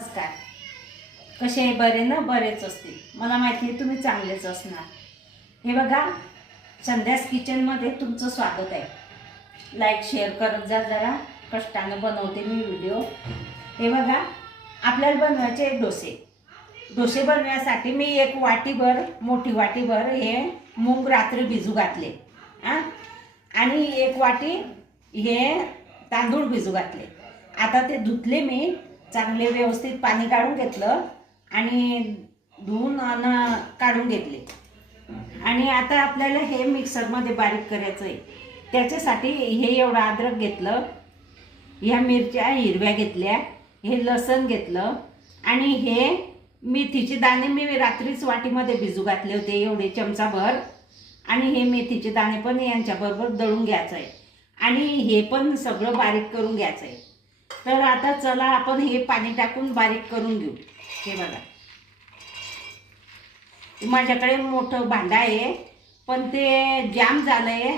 नमस्कार. कसे आहे? बरे ना? बरेच असतील. मला माहिती आहे तुम्ही चांगलेच असणार. हे बघा, संध्यास किचनमध्ये तुमचं स्वागत आहे. लाईक शेअर करत जा जरा. कष्टानं बनवते मी व्हिडिओ. हे बघा, आपल्याला बनवायचे डोसे. डोसे बनवण्यासाठी मी एक वाटीभर, मोठी वाटीभर हे मूग रात्री भिजू घातले आणि एक वाटी हे तांदूळ भिजू घातले. आता ते धुतले मी, चांगले व्यवस्थित पाणी काढून घेतलं आणि धुवून काढून घेतले. आणि आता आपल्याला हे मिक्सरमध्ये बारीक करायचं आहे. त्याच्यासाठी हे एवढं अद्रक घेतलं, ह्या मिरच्या हिरव्या घेतल्या, हे लसण घेतलं आणि हे मेथीचे दाणे मी रात्रीच वाटीमध्ये भिजू घातले होते, एवढे चमचाभर. आणि हे मेथीचे दाणे पण यांच्याबरोबर दळून घ्यायचं आहे आणि हे पण सगळं बारीक करून घ्यायचं आहे. तर आता चला आपण हे पाणी टाकून बारीक करून घेऊ. हे बघा, माझ्याकडे मोठं भांडं आहे पण ते जाम झालं आहे,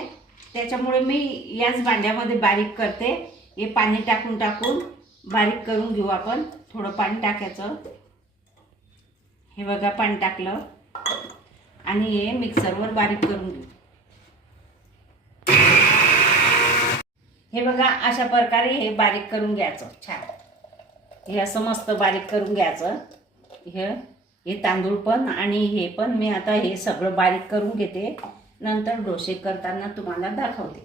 त्याच्यामुळे मी याच भांड्यामध्ये बारीक करते. हे पाणी टाकून बारीक करून घेऊ आपण. थोडं पाणी टाकायचं. हे बघा, पाणी टाकलं आणि हे मिक्सरवर बारीक करून घेऊ. हे बघा, अशा प्रकारे हे बारीक करून घ्यायचं. छान हे असं मस्त बारीक करून घ्यायचं. हे तांदूळ पण आणि हे पण मी आता हे सगळं बारीक करून घेते, नंतर डोसे करताना तुम्हाला दाखवते.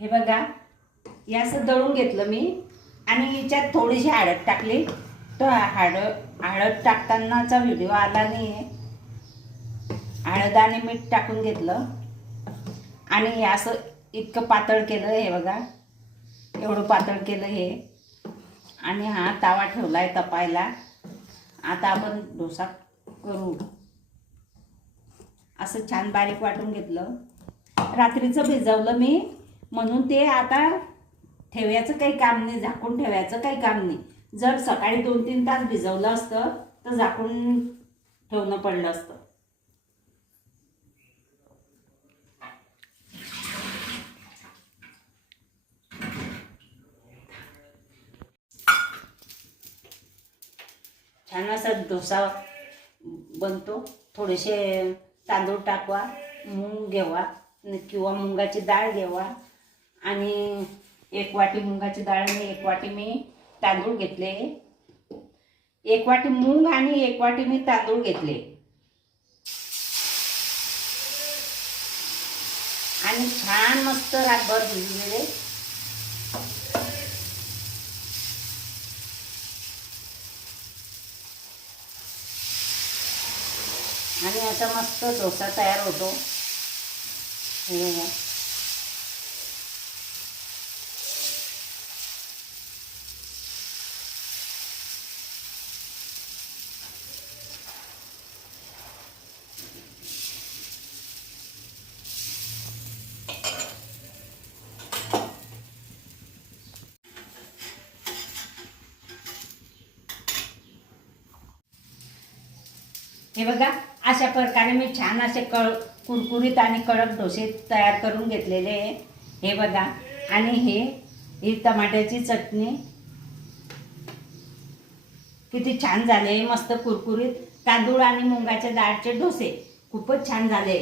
हे बघा, हे असं दळून घेतलं मी आणि याच्यात थोडीशी हळद टाकली. तर हळद टाकतानाचा व्हिडिओ आला नाही आहे. हळद आणि मीठ टाकून घेतलं आणि हे असं इतकं पातळ केलं. हे बघा, एवढं पातळ केलं हे. आणि हा तवा ठेवला आहे तपायला. आता आपण डोसा करू. असं छान बारीक वाटून घेतलं. रात्रीचं भिजवलं मी, म्हणून ते आता ठेवायचं काही काम नाही, झाकून ठेवायचं काही काम नाही. जर सकाळी 2-3 तास भिजवलं असतं तर झाकून ठेवणं पडलं असतं. छान असा डोसा बनतो. थोडेसे तांदूळ टाकवा, मूग घ्यावा किंवा मुगाची डाळ घ्यावा. आणि 1 वाटी मुगाची डाळ आणि 1 वाटी मी तांदूळ घेतले. 1 वाटी मूग आणि 1 वाटी मी तांदूळ घेतले आणि छान मस्त रातभर भिजलेले. आणि असा मस्त डोसा तयार होतो. हे बघा, हे बघा, अशा प्रकारे मी छान असे कुरकुरीत आणि कडक डोसे तयार करून घेतलेले आहे. हे बघा, आणि ही टमाट्याची चटणी किती छान झाले, मस्त कुरकुरीत. तांदूळ आणि मुगाच्या डाळचे डोसे खूपच छान झाले.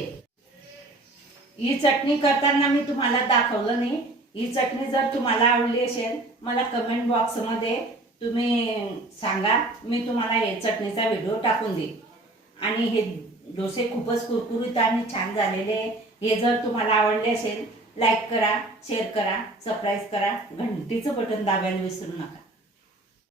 ही चटणी करताना मी तुम्हाला दाखवलं नाही. ही चटणी जर तुम्हाला आवडली असेल, मला कमेंट बॉक्समध्ये तुम्ही सांगा, मी तुम्हाला हे चटणीचा व्हिडिओ टाकून देईन. आणि हे डोसे खूपच कुरकुरीत आणि छान झालेले. हे जर तुम्हाला आवडले असेल, लाईक करा, शेअर करा, सबस्क्राईब करा, घंटीचं बटन दाबायला विसरू नका.